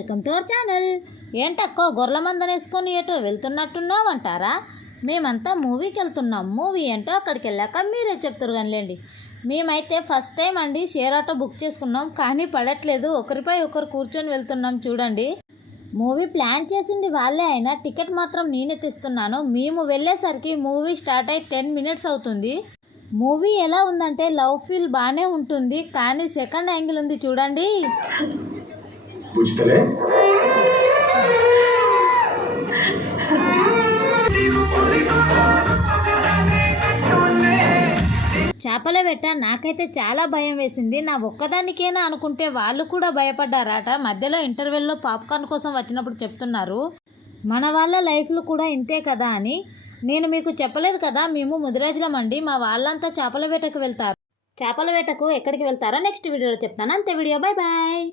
Welcome to our channel. ఏంటక్కో గొర్రెల మందని వేసుకొని ఎటో వెళ్తున్నట్టున్నావు అంటారా? మేమంతా మూవీకి వెళ్తున్నాం. మూవీ ఏంటో అక్కడికి వెళ్ళాక మీరే చెప్తారు కానిలేండి. మేమైతే ఫస్ట్ టైం అండి షేర్ ఆటో బుక్ చేసుకున్నాం, కానీ పడట్లేదు. ఒకరిపై ఒకరు కూర్చొని వెళ్తున్నాం చూడండి. మూవీ ప్లాన్ చేసింది వాళ్ళే అయినా టికెట్ మాత్రం నేనే తెస్తున్నాను. మేము వెళ్ళేసరికి మూవీ స్టార్ట్ అయ్యి 10 minutes అవుతుంది. మూవీ ఎలా ఉందంటే లవ్ ఫీల్ బాగానే ఉంటుంది, కానీ సెకండ్ యాంగిల్ ఉంది చూడండి. చేపల వేట నాకైతే చాలా భయం వేసింది. నా ఒక్కదానికేనా అనుకుంటే వాళ్ళు కూడా భయపడ్డారట. మధ్యలో ఇంటర్వెల్లో పాప్కార్న్ కోసం వచ్చినప్పుడు చెప్తున్నారు, మన వాళ్ళ లైఫ్లు కూడా ఇంతే కదా అని. నేను మీకు చెప్పలేదు కదా, మేము ముదిరాజులమండి. మా వాళ్ళంతా చేపల వేటకు వెళ్తారు. చేపల వేటకు ఎక్కడికి వెళ్తారో నెక్స్ట్ వీడియోలో చెప్తాను. అంతే వీడియో, బాయ్ బాయ్.